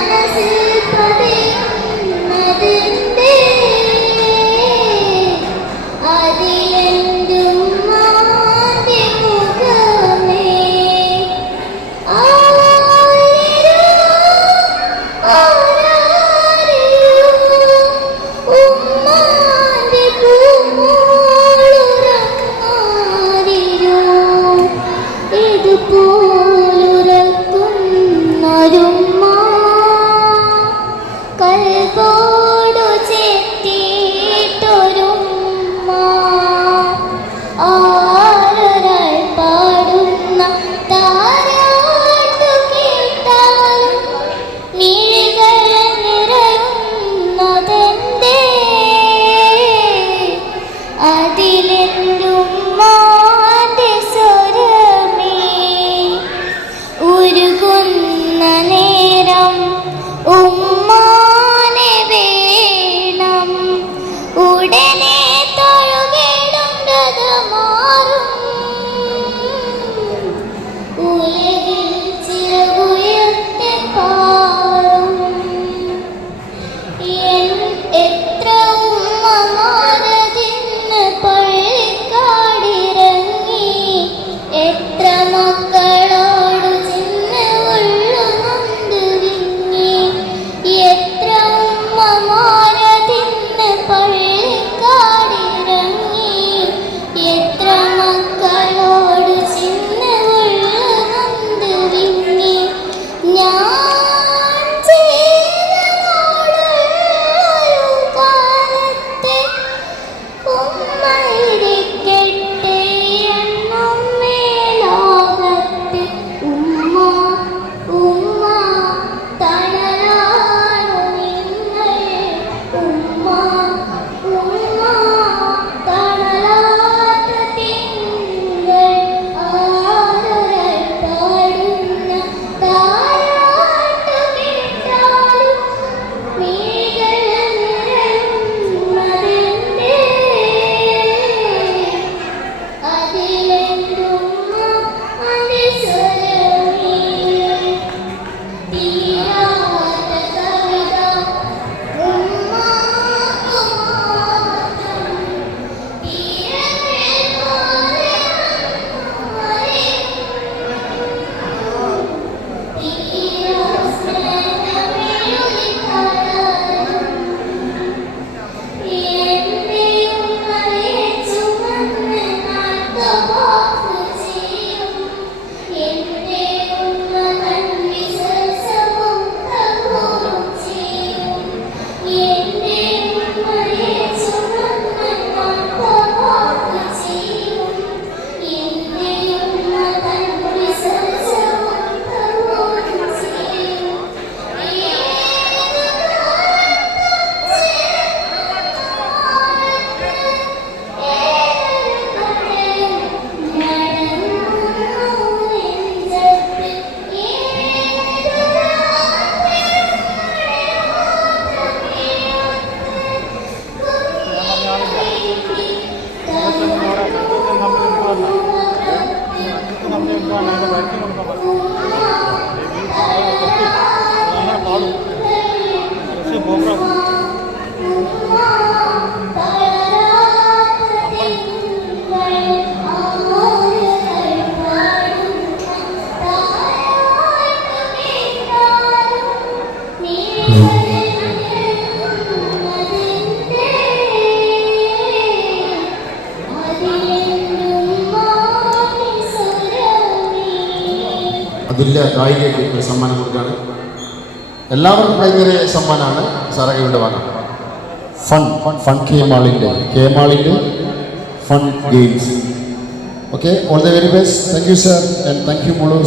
മനസ്സിൽ പതിയുന്നത് അങ്ങനെ മരുന്ന് കൊടുക്കാൻ പറ്റും അങ്ങനെ പാടും കുറച്ച് പ്രോഗ്രാം Thank. അതുല്യ ഗായികയ്ക്ക് ഒരു സമ്മാനം കൊടുക്കുകയാണ്. എല്ലാവർക്കും ഭയങ്കര സമ്മാനമാണ് സാറേ ഇവിടെ വാങ്ങാം fun fun കേമാളിന്റെ K fun games. Okay all the very best thank you sir and thank you മുളു